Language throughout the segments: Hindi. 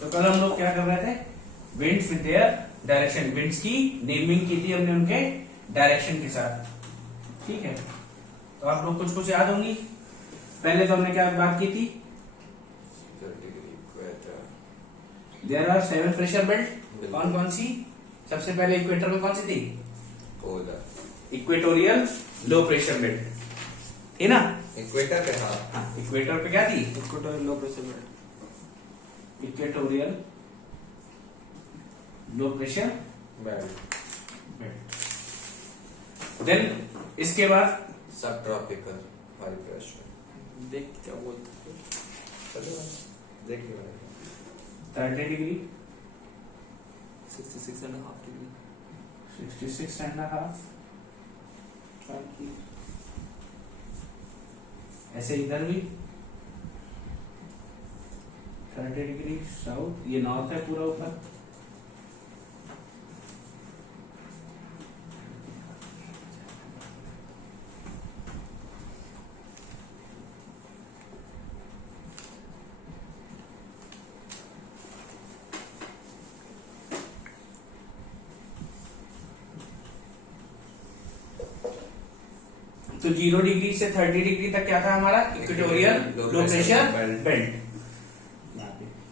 तो कल हम लोग क्या कर रहे थे, winds with their direction, winds की नेमिंग की थी हमने उनके डायरेक्शन के साथ। ठीक है, तो आप लोग कुछ याद होंगी। पहले तो हमने क्या बात की थी, देयर आर 7 प्रेशर बेल्ट। कौन कौन सी? सबसे पहले इक्वेटर में कौन सी थी? इक्वेटोरियल लो प्रेशर बेल्ट, है ना? इक्वेटर पे, हाँ, इक्वेटर पे क्या थी? Equatorial low pressure belt. Equatorial low pressure belt. Then इसके बाद सब ट्रॉपिकल हाई प्रेशर। देख क्या बोलते हैं, देखिए 30 डिग्री, 66.5 डिग्री, 66.5। ऐसे इधर भी 30 डिग्री साउथ, ये नॉर्थ है पूरा ऊपर। तो 0 डिग्री से 30 डिग्री तक क्या था हमारा? Equatorial low pressure belt.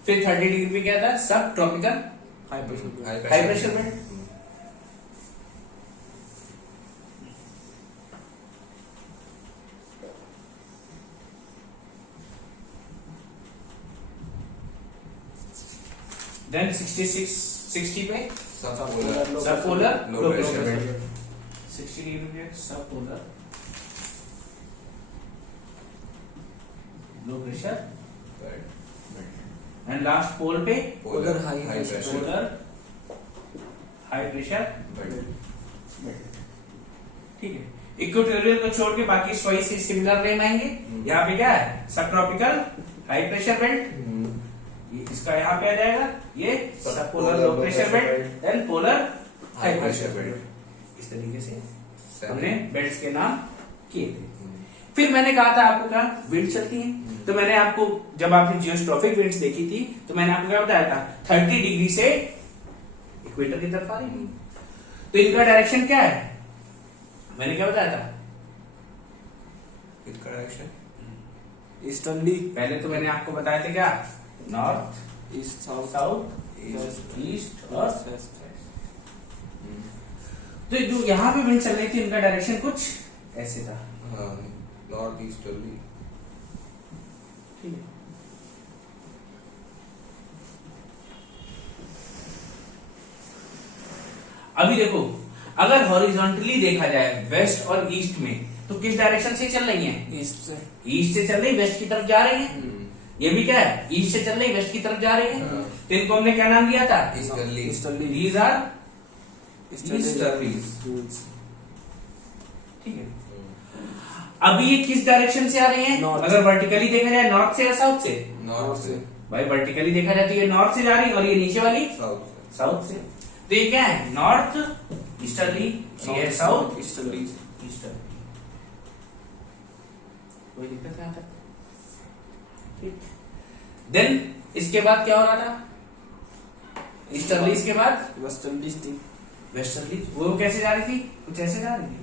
फिर 30 डिग्री पे क्या था? सब tropical high pressure belt. High pressure belt. Then 60 पे सब polar low pressure belt. 60 degree पे सब polar low pressure belt. And last pole पे polar high pressure polar high pressure belt. ठीक है, इक्वेटोरियल को छोड़ के बाकी वही से सिमिलर नेम आएंगे। यहाँ पे क्या है? सब ट्रॉपिकल हाई प्रेशर बेल्ट। इसका यहाँ पे आ जाएगा ये सब polar low pressure belt, then polar high pressure belt. इस तरीके से हमने बेल्ट्स के नाम किए थे। फिर मैंने कहा था आपको क्या विंड चलती है, तो मैंने आपको जब आपने जियोस्ट्रोफिक विंड्स देखी थी तो मैंने आपको क्या बताया था? 30 डिग्री से इक्वेटर की तरफ आ रही थी। तो इनका डायरेक्शन क्या है? मैंने क्या बताया था? इसका डायरेक्शन ईस्टर्नली, पहले तो मैंने आपको बताया था क्या? North, east, south, south, east और वेस्ट। तो जो यहाँ पे विंड चल रही थी इनका डायरेक्शन कुछ ऐसे था। North easterly. ठीक है, अभी देखो अगर हॉरिजॉन्टली देखा जाए वेस्ट और ईस्ट में, तो किस डायरेक्शन से चल रही हैं? ईस्ट से। ईस्ट से चल रही, वेस्ट की तरफ जा रही हैं। ये भी क्या है? ईस्ट से चल रही, वेस्ट की तरफ जा रही है। तो इनको हमने क्या नाम दिया था? Easterly. Easterly, these are easterlies. Rules. ठीक है, अभी ये किस डायरेक्शन से आ रही हैं? North। अगर वर्टिकली देखा जाए नॉर्थ से या साउथ से? नॉर्थ से। भाई वर्टिकली देखा जाए तो ये नॉर्थ से जा रही है और ये नीचे वाली साउथ से। साउथ से। तो ये क्या है? नॉर्थ ईस्टर्ली, ये है साउथ ईस्टर्ली। ईस्टर्ली। कोई दिक्कत है यहाँ तक? ठीक, देन इसके बाद क्या हो रहा था? ईस्टर्लीज के बाद वेस्टर्ली थी। वेस्टर्लीज। वो कैसे जा रही थी? कुछ ऐसे जा रही थी।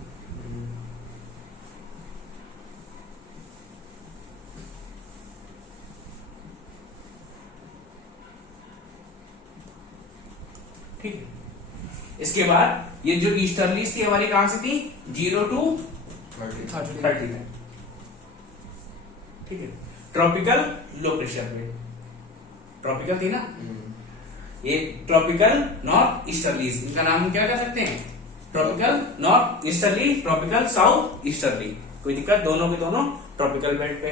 ठीक है, इसके बाद ये जो ईस्टर्लीज थी हमारी कहां से थी? 0 to 30 तक। ठीक है, ट्रॉपिकल लो प्रेशर में ट्रॉपिकल थी ना, ये ट्रॉपिकल नॉर्थ ईस्टर्लीज, इनका नाम हम क्या कर सकते हैं? Tropical north easterly, tropical south easterly. कोई दिक्कत? दोनों के दोनों ट्रॉपिकल बेल्ट पे।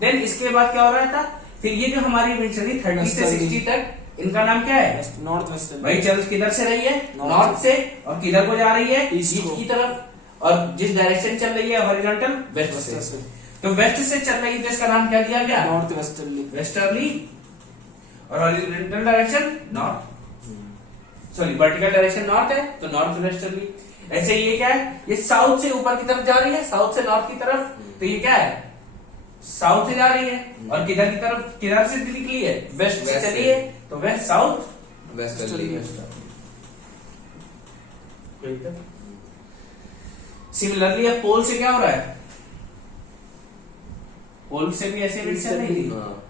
देन इसके बाद क्या हो रहा था? फिर ये जो हमारी विंड चली 30 से 60 तक, इनका नाम क्या है? North western. भाई चल किधर से रही है? North नॉर्थ से। और किधर को जा रही है? East ईस्ट को। की तरफ। और जिस डायरेक्शन चल रही है हॉरिजॉन्टल, वेस्ट से। तो वेस्ट से चल रही है तो इसका नाम क्या दिया गया? North westerly. वेस्टर्ली। और horizontal direction north, sorry vertical direction north है तो नॉर्थ वेस्टर्ली। ऐसे ये क्या है? ये साउथ से ऊपर की तरफ जा रही है, साउथ से नॉर्थ की तरफ, तो ये क्या है? साउथ से जा रही है, और किधर की तरफ, किधर से निकली है, वेस्ट से West चली से। है, तो वेस्ट साउथ वेस्टर्ली है। सिमिलरली अब पोल से क्या हो रहा है, पोल से भी ऐसे विंड चल रही है। हाँ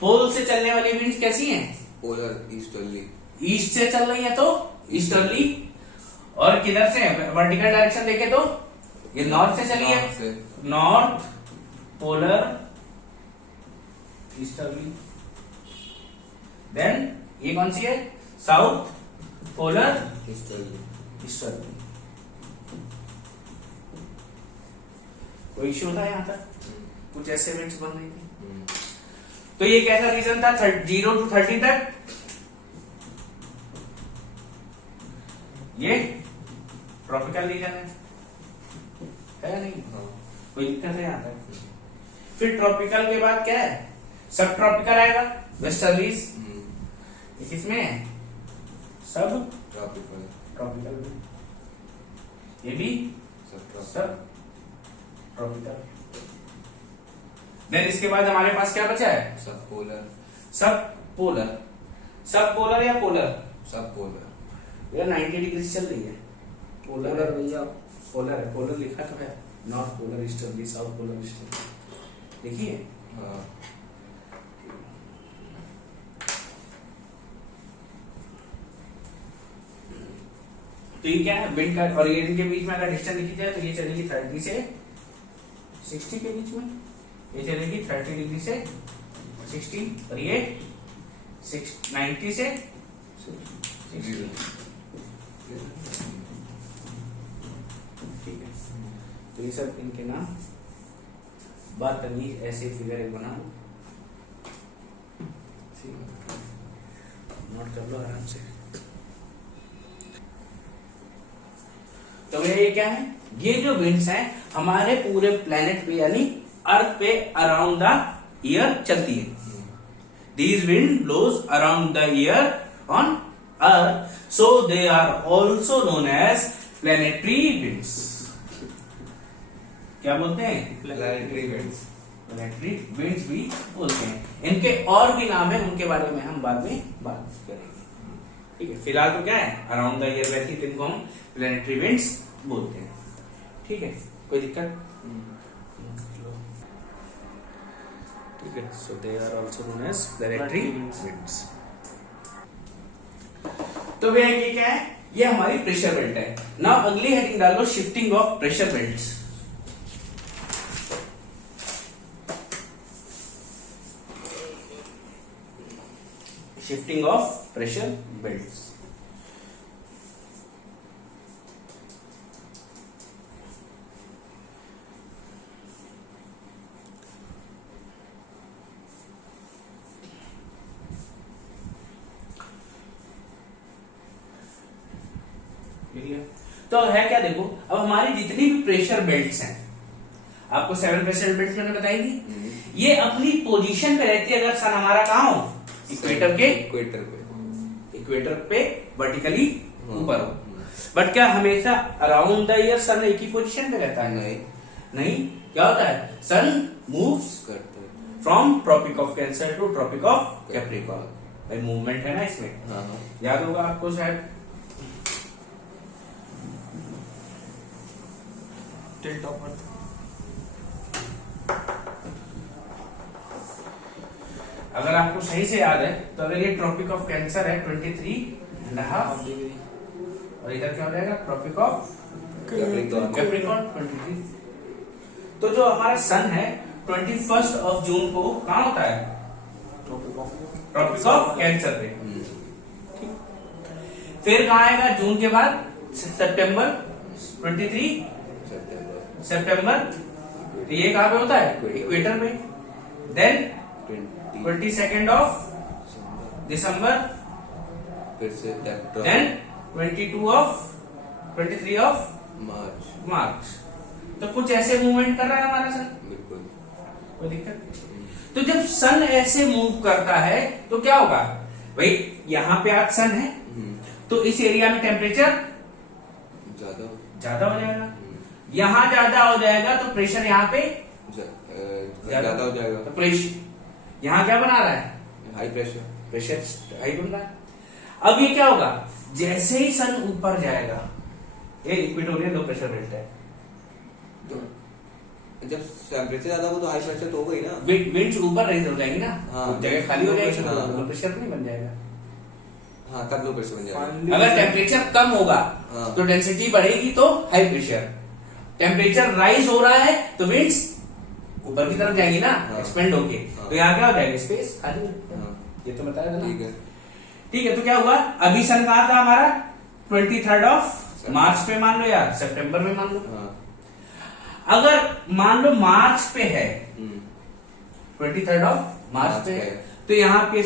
पोल से चलने वाली विंड्स कैसी हैं, पोलर ईस्टर्ली। ईस्ट से चल रही है तो ईस्टर्ली, और किधर से वर्टिकल डायरेक्शन देखे तो ये नॉर्थ से चली North से। है, नॉर्थ पोलर ईस्टर्ली। देन ये कौन सी है, साउथ पोलर ईस्टर्ली। ईस्टर्ली। कोई इश्यू था यहाँ तक, कुछ ऐसे विंड्स बन रही थी। तो ये कैसा रीजन था 0 to 30 तक, ये ट्रॉपिकल रीजन है नहीं, हाँ कोई दिक्कत है यहाँ तक। फिर ट्रॉपिकल के बाद क्या है, सब ट्रॉपिकल आएगा, वेस्टर्लीज, किसमें है, सब ट्रॉपिकल। ट्रॉपिकल में, ये भी सब ट्रॉपिकल। देन इसके बाद हमारे पास क्या बचा है, सब पोलर। सब पोलर, सब पोलर या पोलर, सब पोलर। ये 90 डिग्री चल रही है, पोलर पोलर भैया, पोलर है, पोलर लिखा तो है, north polar easterly, south polar easterly, देखिए। हाँ तो ये क्या है, विंड का और ये इनके बीच में अगर डिस्टेंस लिखी जाए तो ये चलेगी 30 से 60 के बीच में, ये चलेगी 30 डिग्री से 60, और ये 90 से 60। ठीक है, तो ये सब इनके नाम बात करनी, ऐसे फिगर एक बना नोट कर लो आराम से। तो भैया ये क्या है, ये जो विंड्स हैं हमारे पूरे प्लेनेट पे यानी अर्थ पे अराउंड द ईयर चलती है। These wind blows around the year on earth, so they are also known as planetary winds. क्या बोलते हैं, प्लैनेटरी विंड्स। प्लेनेटरी विंड्स भी बोलते हैं। इनके और भी नाम है, उनके बारे में हम बाद में बात करेंगे। ठीक है, फिलहाल तो क्या है, अराउंड द ईयर रहती है, इनको हम प्लेनेटरी विंड्स बोलते हैं। ठीक है, कोई दिक्कत, ठीक है। So they are also known as planetary winds. तो भैया ये क्या है, ये हमारी प्रेशर बेल्ट है। नाउ अगली हेडिंग डालो, shifting of pressure belts. Shifting of pressure belts. तो है क्या, देखो अब हमारी जितनी भी प्रेशर बेल्ट्स हैं, आपको 7 प्रेशर बेल्ट्स मैंने बताई थी, ये अपनी पोजीशन पे रहती है। अगर सन हमारा कहाँ हो, इक्वेटर के, इक्वेटर पे वर्टिकली ऊपर हो। बट क्या हमेशा अराउंड द ईयर सन एक ही पोजीशन पे रहता है? नहीं, क्या होता है, sun moves from tropic of cancer to tropic of capricorn. भाई मूवमेंट है ना इसमें, याद होगा आपको शायद। टिल्ट ऑफ अर्थ, अगर आपको सही से याद है तो अगर ये ट्रॉपिक ऑफ कैंसर है 23.5 डिग्री, और इधर क्या हो जाएगा, ट्रॉपिक ऑफ कैप्रिकॉर्न 23। तो जो हमारा सन है 21 ऑफ जून को कहाँ होता है, ट्रॉपिक ऑफ कैंसर पे। फिर कहाँ आएगा जून के बाद, सितंबर 23 सितंबर, तो ये कहाँ पे होता है, इक्वेटर पे। देन 22 ऑफ दिसंबर, फिर से देन 23 ऑफ मार्च। तो कुछ ऐसे मूवमेंट कर रहा है हमारा सन, बिल्कुल कोई दिक्कत। तो जब सन ऐसे मूव करता है तो क्या होगा भाई, यहाँ पे आज सन है तो इस एरिया में टेम्परेचर ज्यादा ज्यादा हो जाएगा। यहाँ ज्यादा हो जाएगा तो प्रेशर यहाँ पे ज्यादा हो जाएगा तो प्रेशर यहाँ क्या बना रहा है, हाई प्रेशर प्रेशर हाई बन रहा है। अब ये क्या होगा, जैसे ही सन ऊपर जाएगा, ये इक्वेटोरियल लो प्रेशर बेल्ट है, जब टेम्परेचर ज्यादा हो तो हाई प्रेशर तो होगा ही ना। विंड्स ऊपर रेज हो जाएंगी ना, हाँ, जगह खाली हो जाएगी, हाँ। लो प्रेशर नहीं बन जाएगा। हाँ तब लो प्रेशर बन जाएगा। अगर टेम्परेचर कम होगा हाँ। तो डेंसिटी बढ़ेगी तो हाई प्रेशर, टेम्परेचर राइज हो रहा है तो विंड्स ऊपर की तरफ जाएंगी ना, हाँ। एक्सपेंड होके, हाँ। तो यहाँ क्या हो जाएगा, स्पेस खाली हो जाएगा। हाँ। ये तो बताया था ना। ठीक है। ठीक है, तो क्या हुआ, अभी सन कहा था हमारा 23 ऑफ मार्च पे मान लो या सितंबर में मान लो। हाँ। अगर मान लो मार्च पे है, हम्म। 23 ऑफ मार्च मार्च पे पे है, है। तो यहाँ पे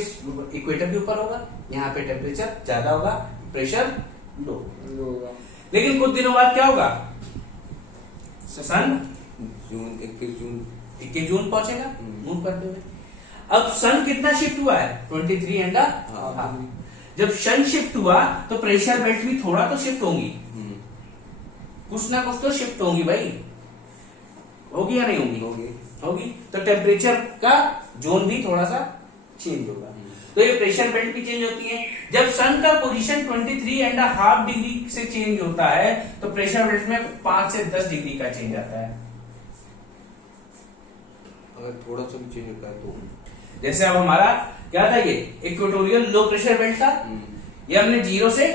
इक्वेटर के ऊपर होगा, यहाँ पे टेम्परेचर ज्यादा होगा, प्रेशर लो। लेकिन कुछ दिनों बाद क्या होगा, सन जून 21 जून 21 जून पहुंचेगा हम्म। मूव करते हुए। अब सन कितना शिफ्ट हुआ है, 23 एंड हाँ। जब सन शिफ्ट हुआ तो प्रेशर बेल्ट भी थोड़ा तो शिफ्ट होंगी, कुछ ना कुछ तो शिफ्ट होंगी भाई, होगी या नहीं होगी, होगी। होगी। तो टेम्परेचर का जोन भी थोड़ा सा चेंज होगा, तो ये प्रेशर बेल्ट भी चेंज होती है। जब सन का पोजीशन 23.5 डिग्री से चेंज होता है तो प्रेशर बेल्ट में 5 से 10 डिग्री का चेंज आता है। अगर थोड़ा सा भी चेंज होता है तो जैसे अब हमारा क्या था, ये इक्वेटोरियल लो प्रेशर बेल्ट था, ये हमने 0 से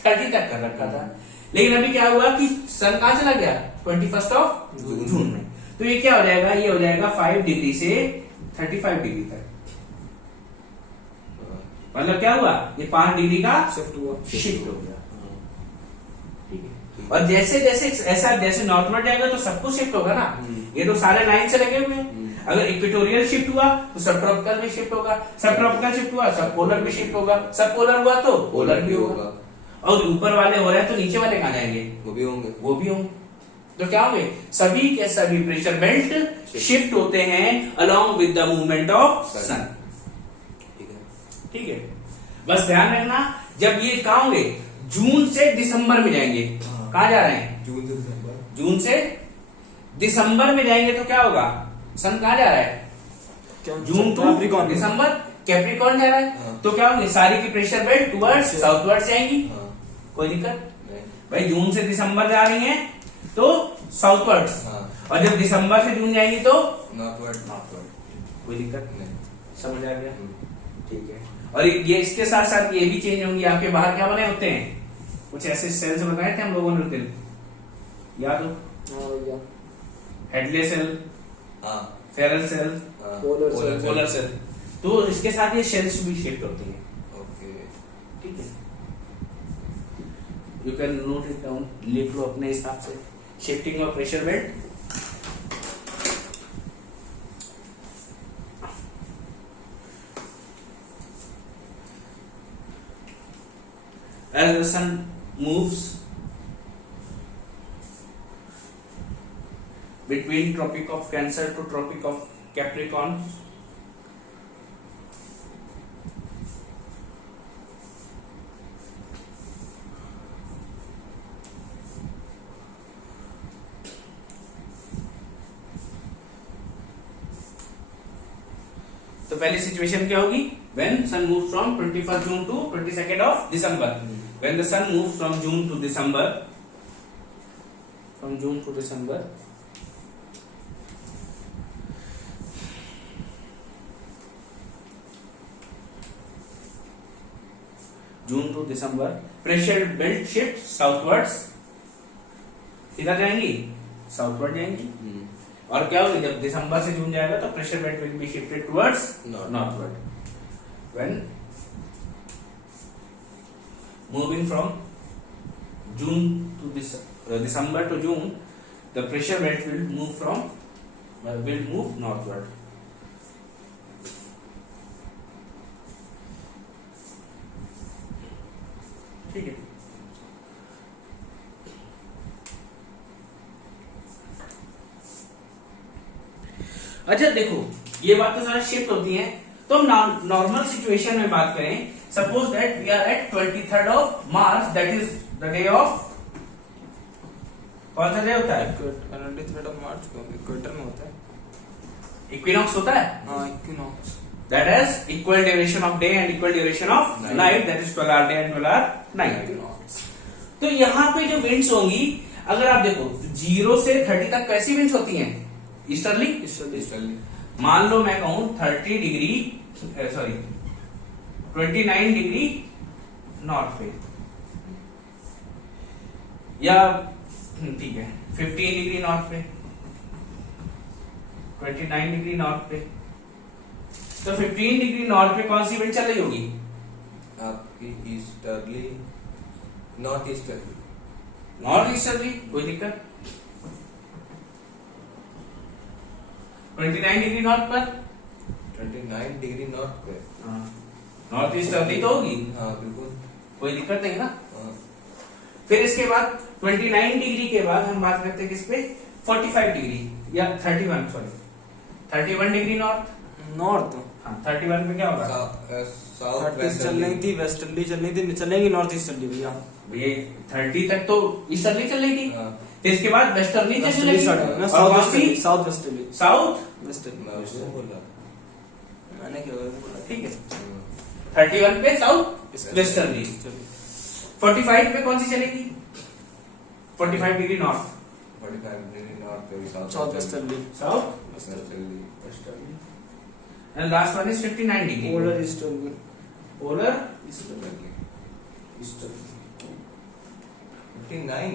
30 तक कर रखा था। लेकिन अभी क्या हुआ कि सन कहां चला गया, 21 ऑफ जून में, तो ये क्या हो जाएगा, ये हो जाएगा 5 डिग्री से 35 डिग्री तक। मतलब क्या हुआ, ये 5 डिग्री का शिफ्ट हो गया। ठीक है, और जैसे जैसे ऐसा जैसे नॉर्थवर्ड जाएगा तो सब कुछ शिफ्ट होगा ना, ये तो सारे लाइन से लगे हुए हैं। अगर इक्वेटोरियल शिफ्ट हुआ तो सब ट्रॉपिकल भी शिफ्ट होगा, सब ट्रॉपिकल शिफ्ट हुआ सब पोलर भी शिफ्ट होगा, सब पोलर हुआ तो पोलर भी होगा। और ऊपर वाले हो रहे हैं तो नीचे वाले कहाँ जाएंगे, वो भी होंगे। वो भी होंगे। तो क्या होंगे, सभी के सभी प्रेशर बेल्ट शिफ्ट होते हैं along with the movement of sun. ठीक है। ठीक है, बस ध्यान रखना, जब ये कहाँ होंगे, जून से दिसंबर में जाएंगे। कहाँ जा रहे हैं, जून से दिसंबर। जून से दिसंबर में जाएंगे तो क्या होगा, सन कहाँ जा रहा है, जून टू दिसंबर कैप्रिकॉर्न जा रहा है। हाँ। तो क्या होंगे, सारी की प्रेशर बेल्ट टुवर्ड्स साउथवर्ड जाएंगी, हाँ। कोई दिक्कत नहीं। भाई, जून से दिसंबर जा रही हैं तो साउथवर्ड, हाँ। और जब दिसंबर से जून जाएंगी तो नॉर्थवर्ड। कोई दिक्कत नहीं। समझ आ गया। ठीक है, और ये इसके साथ साथ ये भी चेंज होंगी, आपके बाहर क्या बने होते हैं, कुछ ऐसे सेल्स बनाए थे हम लोगों ने उस दिन, याद हो, हेडले सेल, हाँ। फेरल सेल, हाँ। पोलर सेल, तो इसके साथ ये सेल्स भी शिफ्ट होती हैं। ओके। ठीक है, you can note it down, लिख लो अपने हिसाब से, shifting of pressure belt. As the sun moves between Tropic of Cancer to Tropic of Capricorn, तो पहली सिचुएशन क्या होगी, when sun moves from 21st June to 22nd of December, when the sun moves from June to December, from June to December, June to December, pressure belt shift southwards, किधर जाएंगी, साउथवर्ड जाएंगी। और क्या होगी, जब दिसंबर से जून जाएगा तो pressure belt will be shifted towards northward. When moving from June to December to June, the pressure belt will move northward. ठीक है, अच्छा देखो, ये बात तो सारा शिफ्ट होती है। तो हम नॉर्मल सिचुएशन में बात करें, suppose that we are at 23rd of March, that is the day of कौन सा डे होता है? 23rd of March को इक्वेटर में होता है। इक्विनॉक्स होता है। हाँ, equinox. That is equal duration of day and equal duration of night. That is 12 hour day and 12 hour night. Equinox. तो यहाँ पे जो विंड्स होंगी, अगर आप देखो 0 से 30 तक कैसी विंड्स होती हैं? ईस्टर्ली। ईस्टर्ली। मान लो मैं कहूं 30 डिग्री 29 डिग्री नॉर्थ पे, या ठीक है 15 डिग्री नॉर्थ पे, 29 डिग्री नॉर्थ पे। तो 15 डिग्री नॉर्थ पे कौन सी विंड चल रही होगी? आपकी easterly, north easterly. North easterly, कोई दिक्कत। 29 डिग्री नॉर्थ पर 29 डिग्री नॉर्थ पे। नॉर्थ ईस्टर्ली तो होगी, हाँ बिल्कुल, कोई दिक्कत नहीं ना। हाँ। फिर इसके बाद 29 डिग्री के बाद हम बात करते हैं किस पे? 45 डिग्री या 31 डिग्री नॉर्थ। हाँ 31 पे क्या होगा? साउथ वेस्ट चल रही थी, वेस्टर्ली चल रही थी, चलेंगी नॉर्थ ईस्टर्ली भैया। ये 30 तक तो ईस्टर्ली चल रही थी, हाँ। फिर इसके बाद वेस्टर्ली चलेगी, south westerly, south westerly, south westerly. मैं उसको बोला, मैंने क्या बोला? ठीक है। 31 पे साउथ वेस्टर्ली। 45 पे कौन सी चलेगी? 45 डिग्री नॉर्थ, 45 डिग्री नॉर्थ पे south westerly, south westerly. And last one is 59 degree polar easterly, polar easterly. Easterly. 59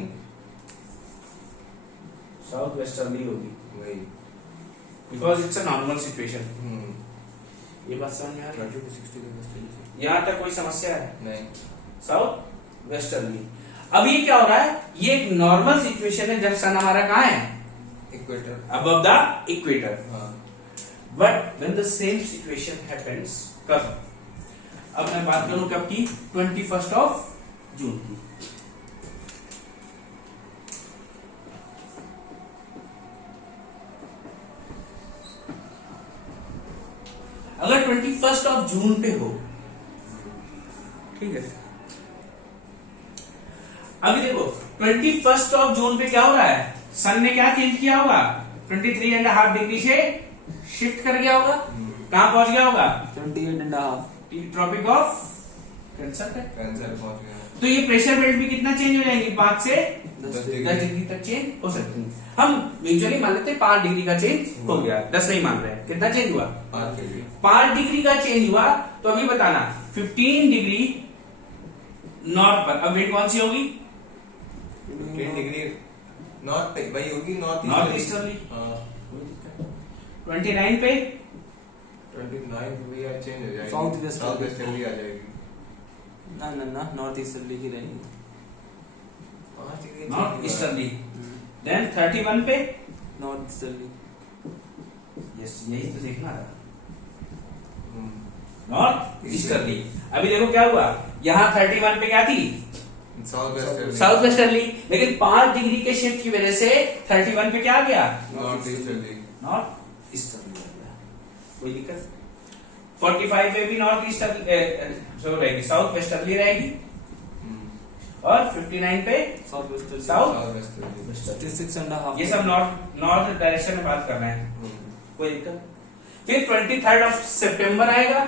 south westerly होगी, वही। Because it's a normal situation. Hmm. ये बात समझ में आ रही 30 to 60 का वेस्टर्ली। है? यहाँ तक कोई समस्या है? नहीं। South westerly. अब ये क्या हो रहा है? ये एक नॉर्मल सिचुएशन है जब सन हमारा कहाँ है? इक्वेटर। Above the equator. हाँ। But when the same situation happens, कब? अब मैं बात करूं कब की? 21 ऑफ जून की। अगर 21 ऑफ जून पे हो, ठीक है, अभी देखो 21 ऑफ जून पे क्या हो रहा है? सन ने क्या चेंज किया होगा? 23.5 डिग्री से शिफ्ट कर गया होगा। कहां पहुंच गया होगा? 28.5। ट्रॉपिक ऑफ कैंसर पे। कैंसर पहुंच गया। तो ये प्रेशर बेल्ट भी कितना चेंज हो जाएंगी? 5 से 10 10 डिग्री। डिग्री तक चेंज हो सकती है। हम यूजुअली मान लेते हैं 5 डिग्री का चेंज हो गया, 10 नहीं मान रहे हैं। कितना चेंज हुआ? 5 डिग्री। 5 डिग्री का चेंज हुआ। तो अभी बताना 15 डिग्री नॉर्थ पर अब विंड कौन सी होगी? 15 डिग्री नॉर्थ पे वही होगी, नॉर्थ ईस्टर्ली। हाँ। 29 पे 29 भी चेंज हो जाएगी, साउथ वेस्टर्ली। साउथ वेस्टर्ली आ जाएगी। ना नॉर्थ ईस्टर्ली की रहेगी। 5 डिग्री नॉर्थ ईस्टर्ली। देन 31 पे नॉर्थ ईस्टर्ली। यस, यही तो देखना था। हम्म। North easterly. अभी देखो क्या हुआ, यहाँ 31 पे क्या थी? South westerly. South westerly. लेकिन 5 डिग्री के शिफ्ट की वजह से 31 पे क्या आ गया? North easterly. नॉर्थ ईस्टर्ली आ गया। कोई दिक्कत? 45 पे भी नॉर्थ ईस्टर्ली जो रहेगी, साउथ वेस्टर्ली रहेगी। और 59 पे south westerly. South south westerly. 36.5। ये सब नॉर्थ डायरेक्शन में बात कर रहे हैं, कोई दिक्कत? फिर 23rd ऑफ सितंबर आएगा,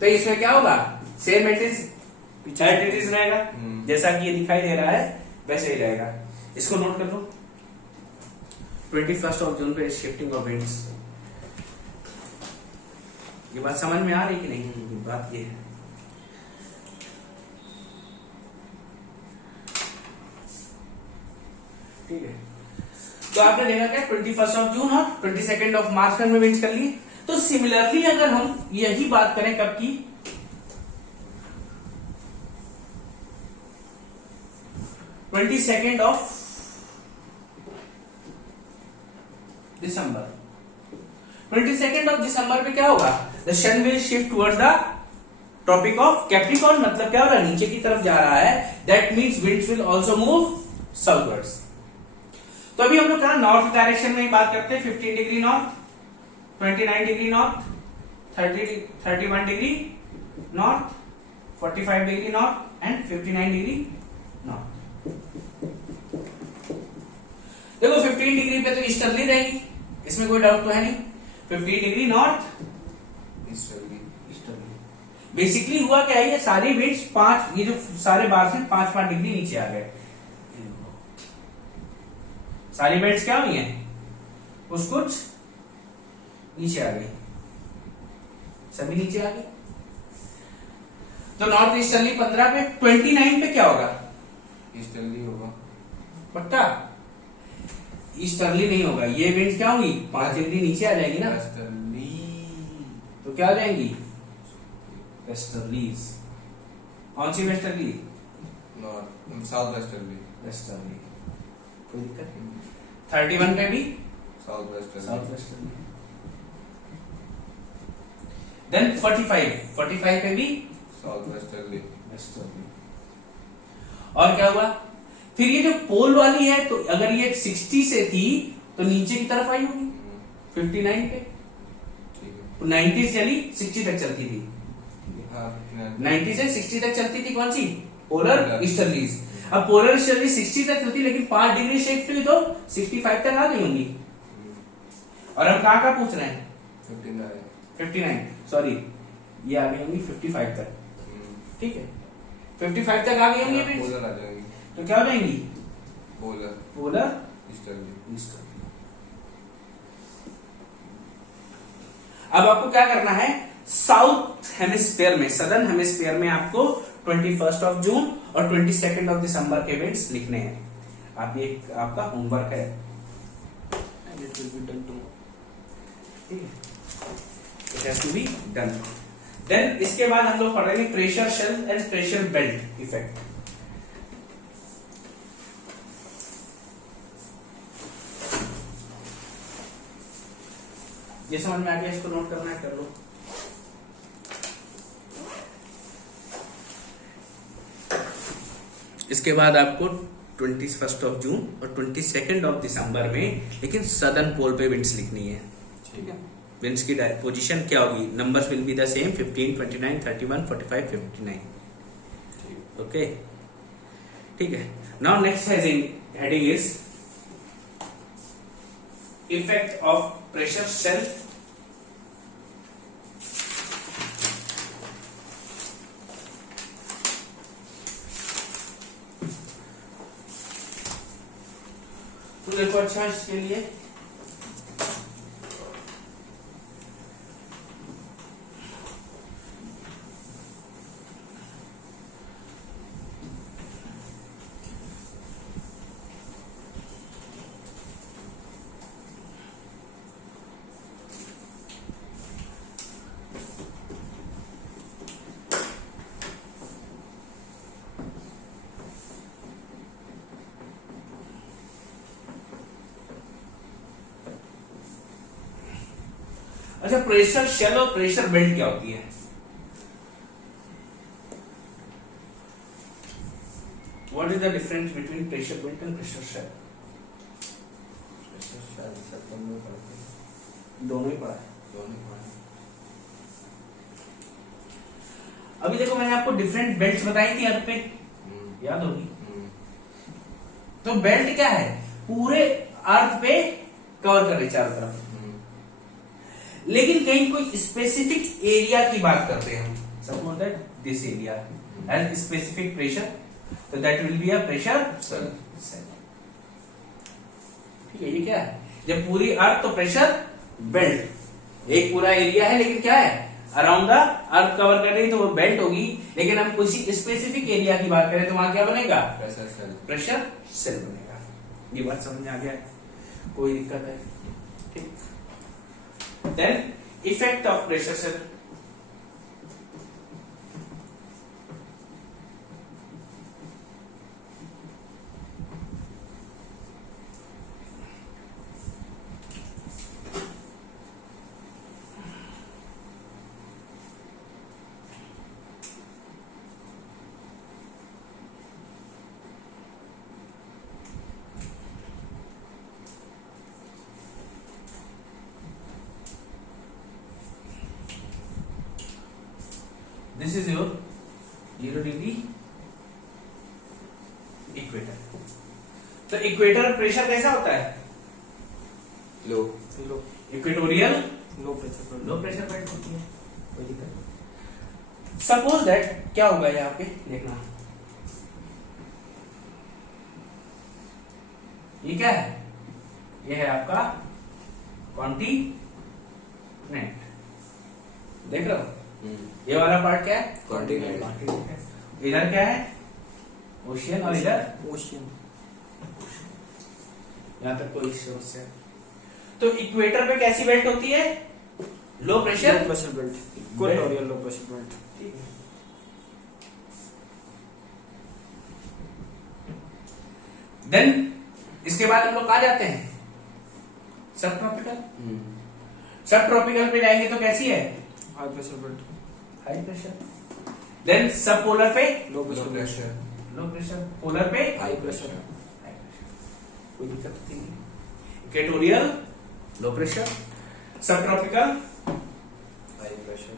तो इसमें क्या होगा? सेम इट इज रहेगा, जैसा कि ये दिखाई दे रहा है वैसे ही रहेगा। इसको नोट कर लो। 21 ऑफ जून पे शिफ्टिंग ऑफ विंड्स। ये बात समझ में आ रही कि नहीं? बात ये है। ठीक है, तो आपने देखा क्या 21 ऑफ जून और 22 ऑफ मार्च में विंड्स कर लिए। तो सिमिलरली अगर हम यही बात करें कब की? 22 ऑफ दिसंबर। 22 ऑफ दिसंबर पे क्या होगा? The sun will shift towards the tropic of capricorn. मतलब क्या हो रहा है? नीचे की तरफ जा रहा है। That means winds will also move southwards. तो अभी हम लोग कहा नॉर्थ डायरेक्शन में ही बात करते हैं। 15 degree north, 29 degree north, 31 degree north, 45 degree north and 59 degree north. देखो 15 डिग्री पे तो ईस्टर्ली रहेगी, इसमें कोई डाउट तो है नहीं। 15 डिग्री नॉर्थ ईस्टर्ली। बेसिकली हुआ क्या है, ये सारी विंड्स 5, ये जो सारे बार्स हैं 5-5 डिग्री नीचे आ गए। सारी बेल्ट्स क्या हुई हैं, कुछ नीचे आ गई, सभी नीचे आ गई। तो नॉर्थ ईस्टर्ली 15 पे, 29 पे क्या होगा, ईस्टर्ली होगा। पक्का ईस्टर्ली नहीं होगा, ये विंड्स क्या होगी 5 डिग्री नीचे आ जाएगी ना, वेस्टर्ली। तो क्या आ जाएंगी वेस्टर्लीज। कौन सी westerly, north south westerly. Westerly, कोई दिक्कत नहीं। 31 पे भी south westerly. South westerly. Then 45 पे भी साउथ वेस्टर्ली। वेस्टर्ली। और क्या हुआ फिर, ये जो पोल वाली है, तो अगर ये 60 से थी तो नीचे की तरफ आई होगी 59 पे, ठीक है। तो 90 से चली 60 तक चलती थी, हाँ 90 से 60 तक चलती थी कौन सी, पोलर पोलर। ईस्टर्लीज। अब पोलर ईस्टर्ली 60 तक चलती, लेकिन 5 डिग्री शिफ्ट हुई तो 65 तक आ गई होंगी। और हम कहाँ पूछ रहे हैं, 59, सॉरी ये आ गई होंगी 55 तक, ठीक है 55 तक आ गई होंगी फिर, पोलर आ जाएंगी। तो क्या हो जाएंगी पोलर पोलर ईस्टर्ली। ईस्टर्ली। अब आपको क्या करना है, साउथ हेमिस्फीयर में, सदर्न हेमिस्फीयर में आपको 21 ऑफ जून और 22 ऑफ दिसंबर के इवेंट्स लिखने हैं। आप ये आपका होमवर्क है, And it will be done tomorrow. ठीक है, it has to be done. Then इसके बाद हम लोग पढ़ेंगे pressure cell and pressure belt effect. ये समझ में आ गया, इसको नोट करना है कर लो। इसके बाद आपको 21 ऑफ जून और 22 ऑफ दिसंबर में लेकिन सदर्न पोल पे विंड्स लिखनी है, ठीक है। विंड्स की पोजीशन क्या होगी, numbers will be the same 15, 29, 31, 45, 59, okay ठीक है। Now next heading is effect of pressure cell तो देखो अच्छा इसके लिए अच्छा, प्रेशर शेल और प्रेशर बेल्ट क्या होती है, what is the difference between pressure belt and pressure cell? दोनों ही पढ़ा है। अभी देखो मैंने आपको डिफरेंट बेल्ट्स बताई थी अर्थ पे, याद होगी। तो बेल्ट क्या है, पूरे अर्थ पे कवर कर रही चारों तरफ, लेकिन कहीं कोई स्पेसिफिक एरिया की बात करते हैं हम, suppose that this area has specific pressure, तो that will be a pressure cell. ठीक है, ये क्या है, जब पूरी अर्थ तो प्रेशर बेल्ट, एक पूरा एरिया है लेकिन क्या है अराउंड द अर्थ कवर कर रही, तो वो बेल्ट होगी। लेकिन हम किसी स्पेसिफिक एरिया की बात करें तो वहां क्या बनेगा, प्रेशर सेल बनेगा। ये बात समझ में आ गया, कोई दिक्कत है, ठीक। Then effect of pressure cell. This is your 0 degree equator. तो इक्वेटर प्रेशर कैसा होता है? Low. Low equatorial low pressure belt. Low pressure belt होती है, कोई दिक्कत। सपोज दैट क्या होगा यहाँ पे देखना, ये क्या है? ये है आपका कॉन्टिनेंट, देख रहे हो? ये वाला पार्ट क्या है? कॉन्टिनेंट। इधर क्या है? ओशियन, और इधर ओशियन। यहां तक कोई समस्या? तो इक्वेटर पे कैसी बेल्ट होती है? Low pressure low pressure belt. Equatorial low pressure belt. ठीक है। देन इसके बाद हम लोग कहा जाते हैं? सब ट्रॉपिकल। सब ट्रॉपिकल पे जाएंगे तो कैसी है? High pressure belt. High pressure. Then sub polar पे low pressure belt. Pressure. Low pressure. Polar पे हाई प्रेशर। High pressure. कोई दिक्कत नहीं है। Equatorial low pressure, sub tropical high pressure.